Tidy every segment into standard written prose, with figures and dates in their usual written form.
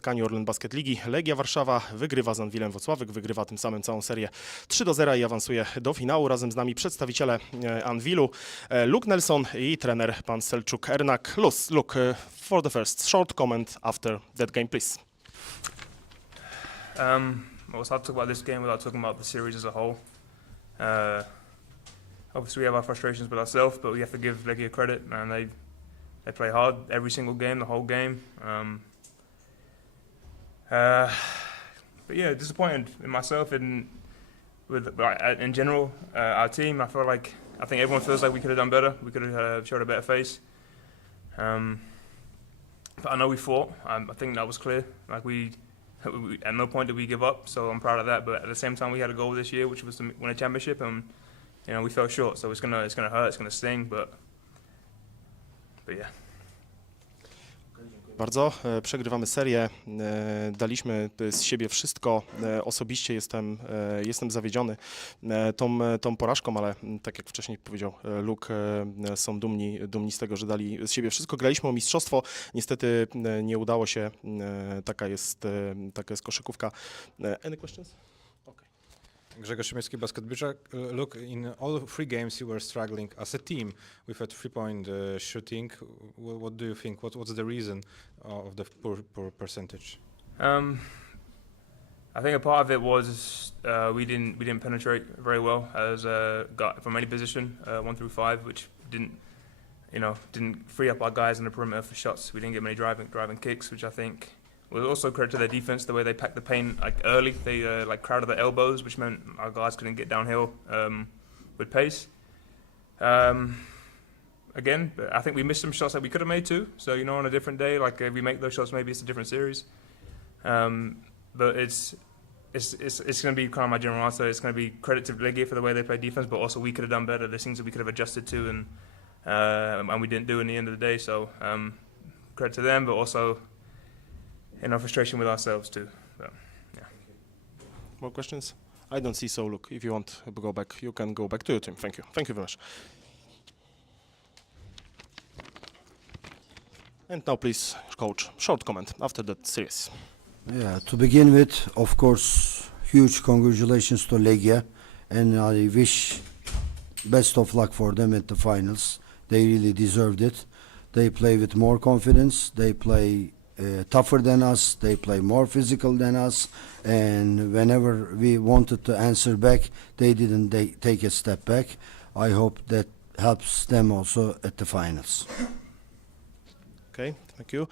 spotkaniu Orlen Basket Ligi. Legia Warszawa wygrywa z Anwilem Włocławek, wygrywa tym samym całą serię 3-0 i awansuje do finału. Razem z nami przedstawiciele Anwilu, Luke Nelson i trener pan Selcuk Ernak. Luke, for the first short comment after that game, please. Well, it's hard to talk about this game without talking about the series as a whole. Obviously, we have our frustrations with ourselves, but we have to give Legia credit, man. They play hard every single game, the whole game. But yeah, disappointed in myself and in general, our team. I think everyone feels like we could have done better. We could have showed a better face. But I know we fought. I think that was clear. We at no point did we give up, so I'm proud of that. But at the same time, we had a goal this year, which was to win a championship, and we fell short. So it's gonna hurt, it's gonna sting, but yeah. Bardzo. Przegrywamy serię, daliśmy z siebie wszystko. Osobiście jestem zawiedziony tą porażką, ale tak jak wcześniej powiedział Luke, są dumni z tego, że dali z siebie wszystko. Graliśmy o mistrzostwo, niestety nie udało się, taka jest koszykówka. Any questions? Grzegorz Szymiecki, Basketbicza. Look, in all three games you were struggling as a team with a three-point shooting. What do you think? What's the reason of the poor percentage? I think a part of it was we didn't penetrate very well as got from any position 1 through 5, which didn't free up our guys in the perimeter for shots. We didn't get many driving kicks, which I think was also credit to their defense, the way they packed the paint early. They crowded the elbows, which meant our guys couldn't get downhill with pace. Again, I think we missed some shots that we could have made too. So on a different day, if we make those shots, maybe it's a different series. But it's going to be kind of my general answer. It's going to be credit to Legia for the way they play defense, but also we could have done better. There's things that we could have adjusted to, and we didn't do in the end of the day. So credit to them, but also frustration with ourselves too. So, yeah. More questions? I don't see so. Look, if you want to go back, you can go back to your team. Thank you. Thank you very much. And now, please, coach, short comment after that series. Yeah, to begin with, of course, huge congratulations to Legia, and I wish best of luck for them at the finals. They really deserved it. They play with more confidence. They play tougher than us, they play more physical than us, and whenever we wanted to answer back, they didn't take a step back. I hope that helps them also at the finals. Okay, thank you.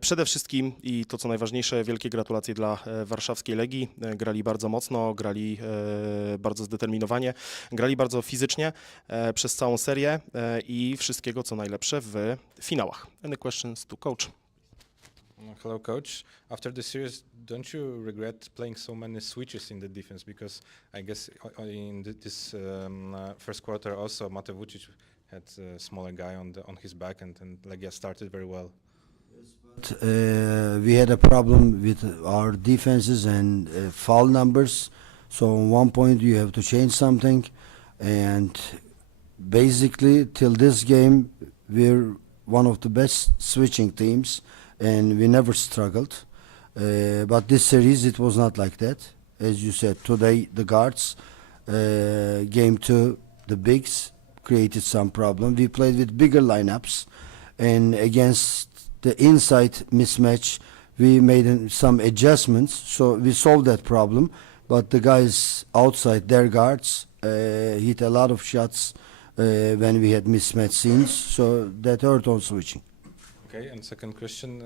Przede wszystkim i to co najważniejsze, wielkie gratulacje dla warszawskiej Legii. Grali bardzo mocno, grali bardzo zdeterminowanie, grali bardzo fizycznie przez całą serię i wszystkiego co najlepsze w finałach. Any questions to coach? Hello, coach. After the series, don't you regret playing so many switches in the defense? Because I guess in this first quarter also Mate Vucic had a smaller guy on his back, and Legia started very well. But we had a problem with our defenses and foul numbers. So at one point you have to change something, and basically till this game we're one of the best switching teams. And we never struggled, but this series it was not like that. As you said, today the guards, game 2, the bigs created some problem. We played with bigger lineups, and against the inside mismatch, we made some adjustments, so we solved that problem. But the guys outside, their guards, hit a lot of shots when we had mismatch scenes, so that hurt on switching. Okay, and second question,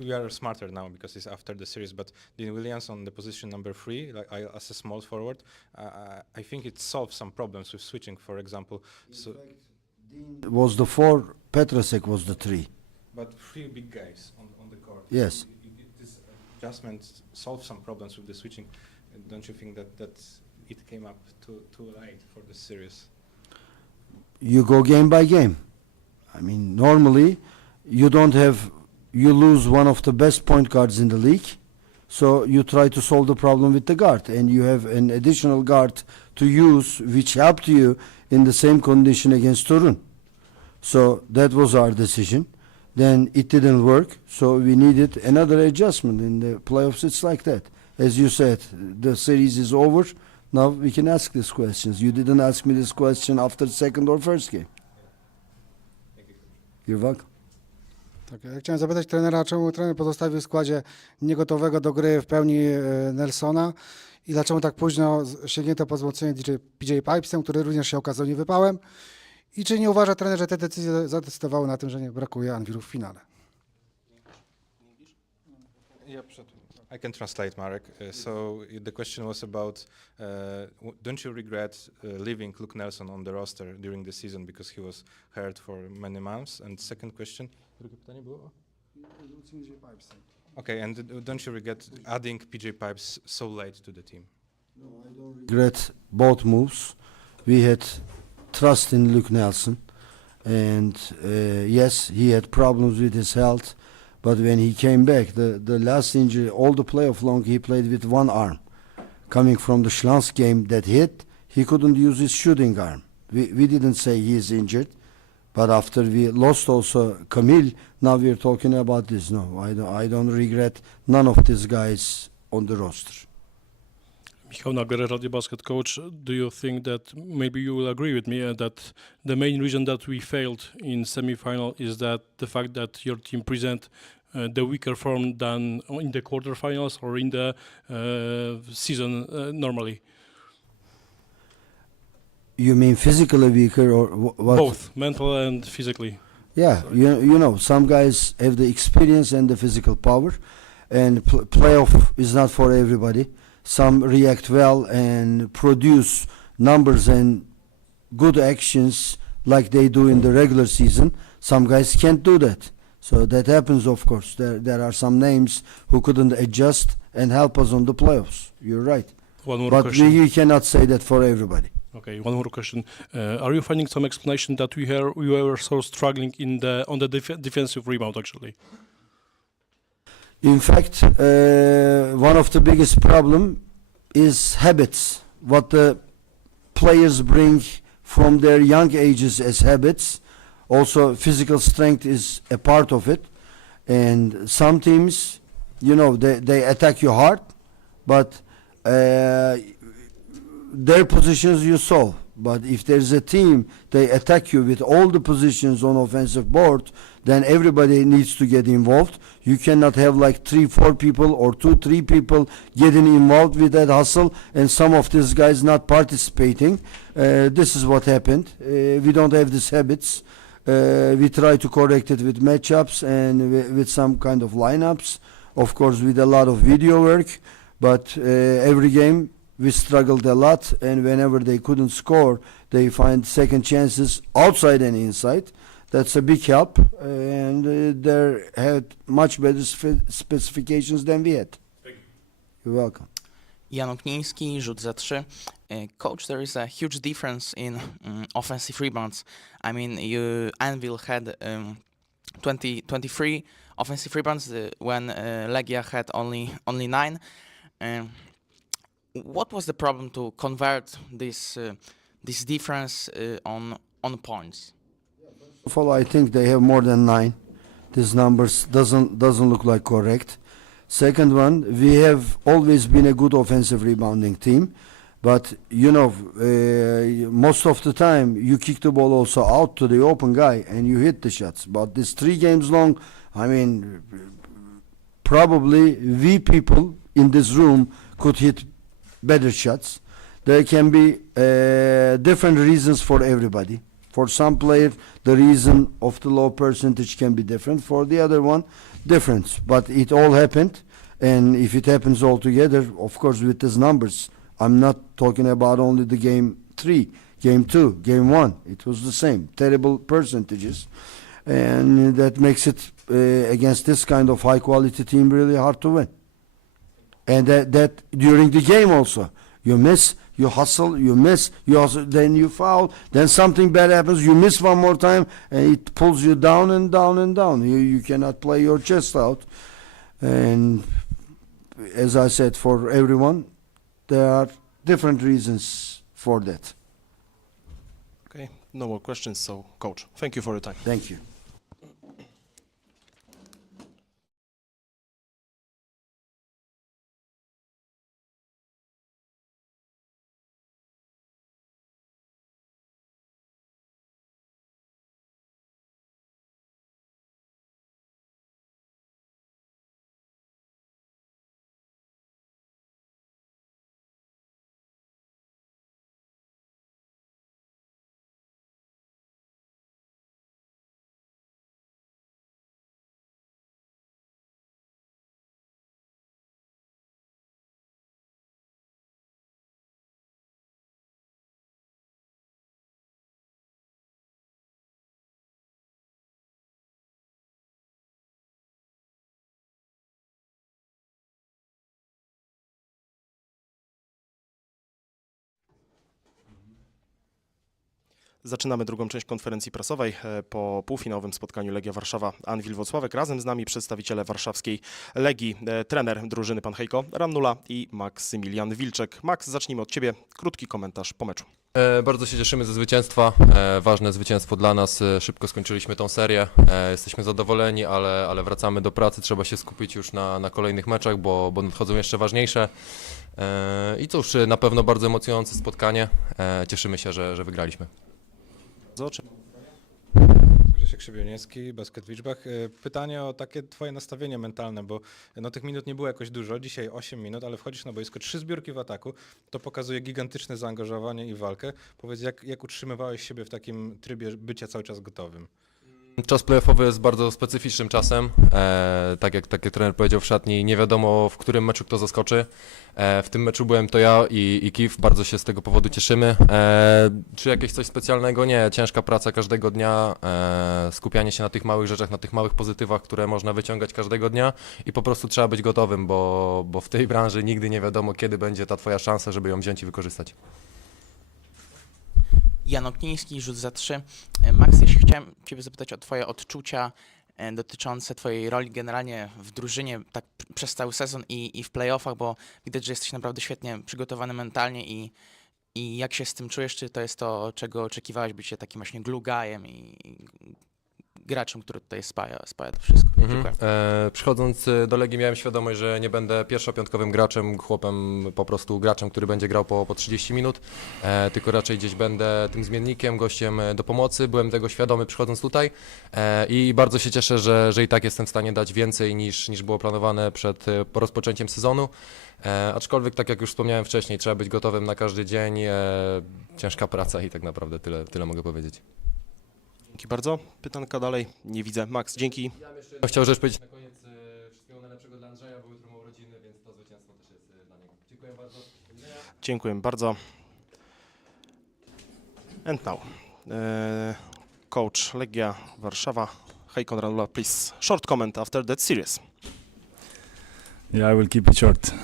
we are smarter now because it's after the series, but Dean Williams on the position number 3, as a small forward, I think it solves some problems with switching, for example. So fact, Dean was the 4, Petrasek was the 3. But 3 big guys on the court. Yes. This adjustment solves some problems with the switching. Don't you think that it came up too late for the series? You go game by game. I mean, normally you lose one of the best point guards in the league, so you try to solve the problem with the guard, and you have an additional guard to use which helped you in the same condition against Torun. So that was our decision. then it didn't work. So we needed another adjustment in the playoffs. It's like that. As you said, the series is over. Now we can ask these questions. You didn't ask me this question after second or first game. You're welcome. Tak, ja chciałem zapytać trenera, czemu trener pozostawił w składzie niegotowego do gry w pełni Nelsona i dlaczego tak późno sięgnięto po wzmocnienie PJ Pipesem, który również się okazał niewypałem. I czy nie uważa trener, że te decyzje zadecydowały na tym, że nie brakuje Anwilu w finale? I can translate, Marek. The question was about, don't you regret leaving Luke Nelson on the roster during the season because he was hurt for many months? And second question, drugie pytanie było? Okay, and don't you regret adding PJ Pipes so late to the team? No, I don't regret both moves. We had trust in Luke Nelson, and yes, he had problems with his health, but when he came back, the last injury, all the playoff long, he played with one arm. Coming from the Schlanz game that hit, he couldn't use his shooting arm. We didn't say he is injured, but after we lost also Camille, now we're talking about this. No, I don't regret none of these guys on the roster. Michał Nager, Radio Basket coach. Do you think that maybe you will agree with me that the main reason that we failed in semi-final is that the fact that your team present the weaker form than in the quarterfinals or in the season normally? You mean physically weaker or what? Both, mental and physically. Yeah, you know, some guys have the experience and the physical power, and playoff is not for everybody. Some react well and produce numbers and good actions like they do in the regular season. Some guys can't do that. So that happens, of course. There are some names who couldn't adjust and help us on the playoffs. You're right. One more But question. you cannot say that for everybody. Okay, one more question. Are you finding some explanation that we were so struggling on the defensive rebound actually? In fact, one of the biggest problem is habits. What the players bring from their young ages as habits. Also, physical strength is a part of it. And some teams, you know, they attack you hard, but their positions you solve. But if there's a team, they attack you with all the positions on offensive board, then everybody needs to get involved. You cannot have like 3-4 people or 2-3 people getting involved with that hustle and some of these guys not participating. This is what happened. We don't have these habits. We try to correct it with matchups and with some kind of lineups. Of course, with a lot of video work. But every game, we struggled a lot, and whenever they couldn't score, they find second chances outside and inside. That's a big help, and they had much better specifications than we had. You're welcome. Jan Okniński, rzut za 3. Coach, there is a huge difference in offensive rebounds. I mean, Anvil had 23 offensive rebounds when Legia had only 9. What was the problem to convert this difference on points? First of all, I think they have more than 9. These numbers doesn't look like correct. Second one, we have always been a good offensive rebounding team, but you know, most of the time you kick the ball also out to the open guy and you hit the shots. But this 3 games long, I mean, probably we people in this room could hit better shots. There can be different reasons for everybody. For some player, the reason of the low percentage can be different. For the other one, different. But it all happened, and if it happens all together, of course, with these numbers, I'm not talking about only the game 3, game 2, game 1. It was the same, terrible percentages, and that makes it against this kind of high-quality team really hard to win. And that during the game also, you miss, you hustle, you miss, you hustle, then you foul, then something bad happens, you miss one more time, and it pulls you down and down and down. You cannot play your chest out. And as I said, for everyone, there are different reasons for that. Okay, no more questions, so coach, thank you for your time. Thank you. Zaczynamy drugą część konferencji prasowej po półfinałowym spotkaniu Legia Warszawa, Anwil Włocławek. Razem z nami przedstawiciele warszawskiej Legii, trener drużyny pan Hejko Rannula i Maksymilian Wilczek. Max, zacznijmy od Ciebie. Krótki komentarz po meczu. Bardzo się cieszymy ze zwycięstwa, ważne zwycięstwo dla nas, szybko skończyliśmy tą serię, jesteśmy zadowoleni, ale wracamy do pracy, trzeba się skupić już na kolejnych meczach, bo nadchodzą jeszcze ważniejsze. I cóż, na pewno bardzo emocjonujące spotkanie, cieszymy się, że wygraliśmy. Grzesiek Szybioniecki, Basket w liczbach. Pytanie o takie twoje nastawienie mentalne, bo no, tych minut nie było jakoś dużo, dzisiaj 8 minut, ale wchodzisz na boisko, 3 zbiórki w ataku, to pokazuje gigantyczne zaangażowanie i walkę. Powiedz, jak utrzymywałeś siebie w takim trybie bycia cały czas gotowym? Czas playoffowy jest bardzo specyficznym czasem, tak jak trener powiedział w szatni, nie wiadomo w którym meczu kto zaskoczy. W tym meczu byłem to ja i Kif, bardzo się z tego powodu cieszymy. Czy jakieś coś specjalnego? Nie, ciężka praca każdego dnia, skupianie się na tych małych rzeczach, na tych małych pozytywach, które można wyciągać każdego dnia i po prostu trzeba być gotowym, bo w tej branży nigdy nie wiadomo kiedy będzie ta twoja szansa, żeby ją wziąć i wykorzystać. Jan Okniński, rzut za 3. Max, jeśli chciałem Ciebie zapytać o Twoje odczucia dotyczące Twojej roli generalnie w drużynie tak przez cały sezon i w playoffach, bo widać, że jesteś naprawdę świetnie przygotowany mentalnie i jak się z tym czujesz, czy to jest to, czego oczekiwałeś, bycie takim właśnie glue guyem i graczem, który tutaj spaja to wszystko? Dziękuję. Przychodząc do Legii miałem świadomość, że nie będę pierwszopiątkowym graczem, chłopem, po prostu graczem, który będzie grał po 30 minut, tylko raczej gdzieś będę tym zmiennikiem, gościem do pomocy. Byłem tego świadomy przychodząc tutaj i bardzo się cieszę, że i tak jestem w stanie dać więcej niż było planowane przed rozpoczęciem sezonu. Aczkolwiek, tak jak już wspomniałem wcześniej, trzeba być gotowym na każdy dzień, ciężka praca i tak naprawdę tyle mogę powiedzieć. Dzięki bardzo. Pytanka dalej nie widzę. Max, dzięki. Chciał rzecz powiedzieć na koniec wszystkiego najlepszego dla Andrzeja, bo jutro ma urodziny, więc to zwycięstwo też jest dla niego. Dziękuję bardzo. Dziękuję bardzo. And now, coach Legia Warszawa, Hejko Rannula, please. Short comment after that series. Yeah, I will keep it short.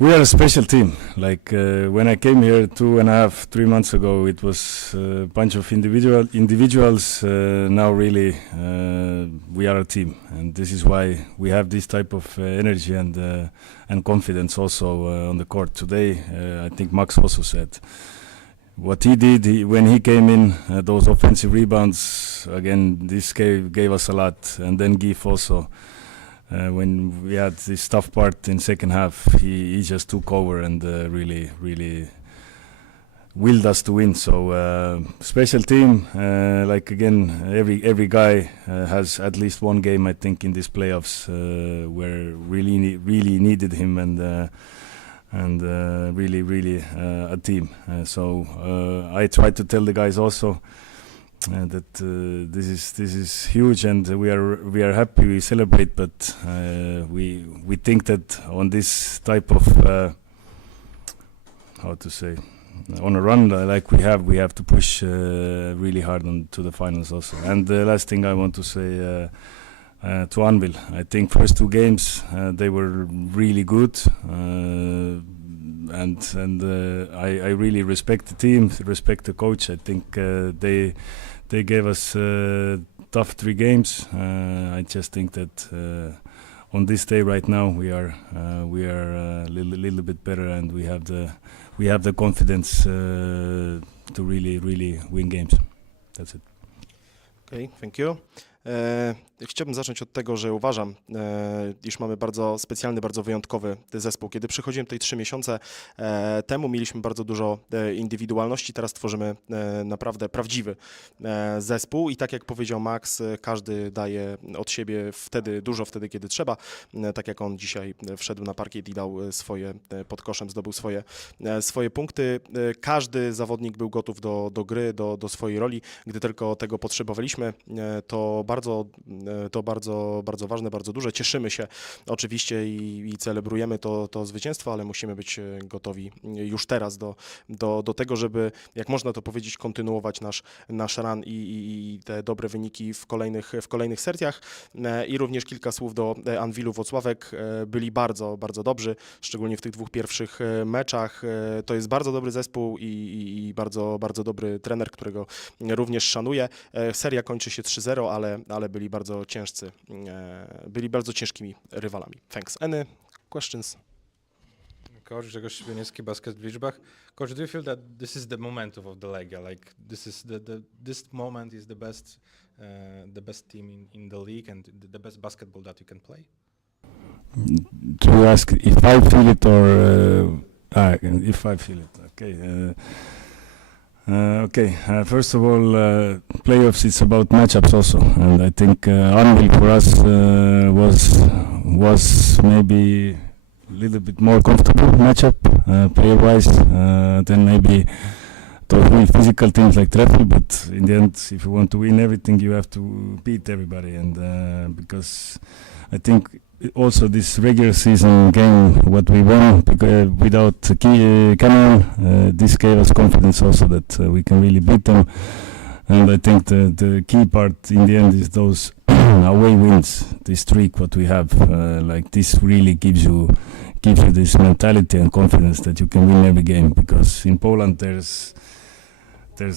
We are a special team. Like when I came here 2.5, 3 months ago, it was a bunch of individuals. Now really we are a team, and this is why we have this type of energy and confidence also on the court today. I think Max also said what he did when he came in. Those offensive rebounds again. This gave us a lot, and then Gif also. When we had this tough part in second half, he just took over and really willed us to win. So special team. Like again, every guy has at least one game, I think, in these playoffs where really needed him and really a team. So I try to tell the guys also. That this is huge, and we are happy, we celebrate, but we think that on this type of how to say, on a run like we have to push really hard on to the finals also. And the last thing I want to say to Anvil, I think first 2 games they were really good. And I really respect the team, respect the coach. I think they gave us tough 3 games. I just think that on this day right now we are a little bit better, and we have the confidence to really win games. That's it. Okay, thank you. Chciałbym zacząć od tego, że uważam, iż mamy bardzo specjalny, bardzo wyjątkowy zespół. Kiedy przychodziłem tutaj 3 miesiące temu, mieliśmy bardzo dużo indywidualności, teraz tworzymy naprawdę prawdziwy zespół i tak jak powiedział Max, każdy daje od siebie dużo wtedy, kiedy trzeba. Tak jak on dzisiaj wszedł na parkiet i dał swoje pod koszem, zdobył swoje punkty. Każdy zawodnik był gotów do gry, do swojej roli. Gdy tylko tego potrzebowaliśmy, to bardzo ważne, bardzo duże. Cieszymy się oczywiście i celebrujemy to zwycięstwo, ale musimy być gotowi już teraz do tego, żeby, jak można to powiedzieć, kontynuować nasz run i te dobre wyniki w kolejnych seriach. I również kilka słów do Anwilu Włocławek. Byli bardzo, bardzo dobrzy, szczególnie w tych 2 pierwszych meczach. To jest bardzo dobry zespół i bardzo, bardzo dobry trener, którego również szanuję. Seria kończy się 3-0, ale byli bardzo ciężcy, byli bardzo ciężkimi rywalami. Thanks. Any questions? Coach Grzegorz Szybieniecki, Basket w liczbach. Coach, do you feel that this is the momentum of the Legia? Like this moment is the best team in the league and the best basketball that you can play? To ask if I feel it or if I feel it, okay. First of all, playoffs, it's about matchups also, and I think Anwil for us was maybe a little bit more comfortable matchup player-wise than maybe those real physical teams like Treffel, but in the end, if you want to win everything, you have to beat everybody, and because I think also this regular season game, what we won without Cameron, this gave us confidence also that we can really beat them. And I think the key part in the end is those away wins, this streak what we have. Like this really gives you this mentality and confidence that you can win every game, because in Poland there's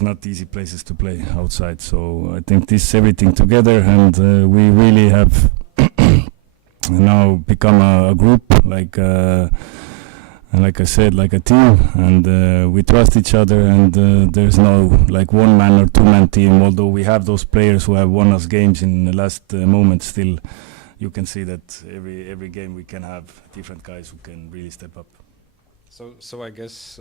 not easy places to play outside. So I think this everything together, and we really have now become a group, like I said, like a team, and we trust each other, and there's no like one man or two man team, although we have those players who have won us games in the last moment. Still you can see that every game we can have different guys who can really step up. So I guess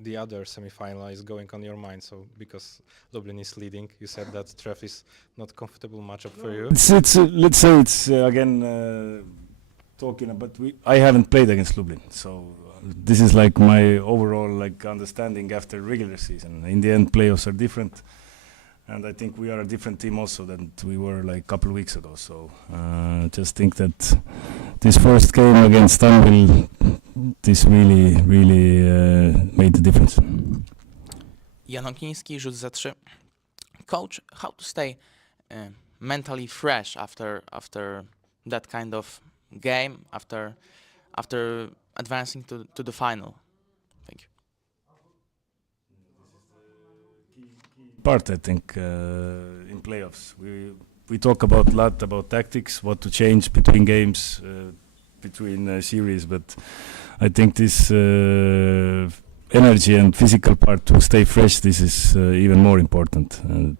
the other semi-final is going on your mind. So because Lublin is leading, you said that Treff is not comfortable matchup for you. It's let's say it's again talking about I haven't played against Lublin, so this is like my overall like understanding after regular season. In the end, playoffs are different, and I think we are a different team also than we were like a couple of weeks ago. So just think that this first game against Anwil, this really made the difference. Jan Okiński, rzut za 3. Coach, how to stay mentally fresh after that kind of game, after advancing to the final? Thank you. Part, I think, in playoffs. We talk a lot about tactics, what to change between games, between series, but I think this energy and physical part to stay fresh, this is even more important. And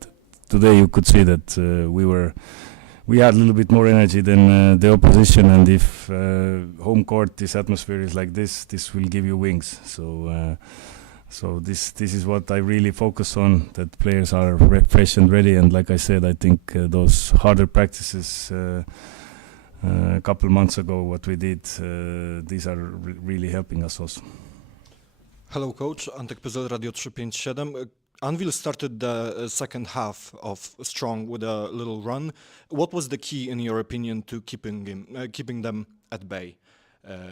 today you could see that we had a little bit more energy than the opposition, and if home court, this atmosphere is like this will give you wings. So this is what I really focus on, that players are fresh and ready. And like I said, I think those harder practices a couple months ago, what we did, these are really helping us also. Hello, Coach. Antek PZL Radio 357. Anwil started the second half of strong with a little run. What was the key, in your opinion, to keeping them at bay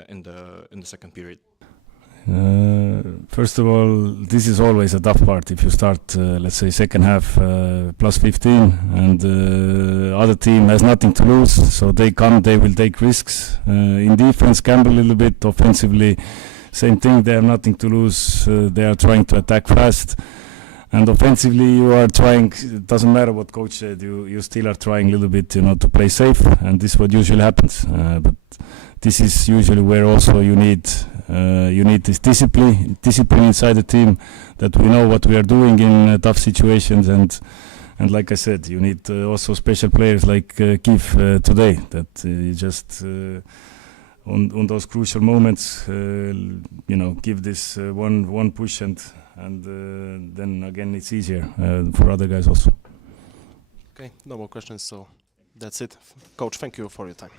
in the second period? First of all, this is always a tough part. If you start, let's say, second half plus 15, and other team has nothing to lose, so they will take risks. In defense, gamble a little bit. Offensively, same thing. They have nothing to lose. They are trying to attack fast. And offensively, you are trying. It doesn't matter what coach said. You still are trying a little bit, to play safe. And this is what usually happens. But this is usually where also you need this discipline inside the team, that we know what we are doing in tough situations. And like I said, you need also special players like Keith today, that you just on those crucial moments, give this one push, and then again it's easier for other guys also. Okay, no more questions, so that's it. Coach, thank you for your time.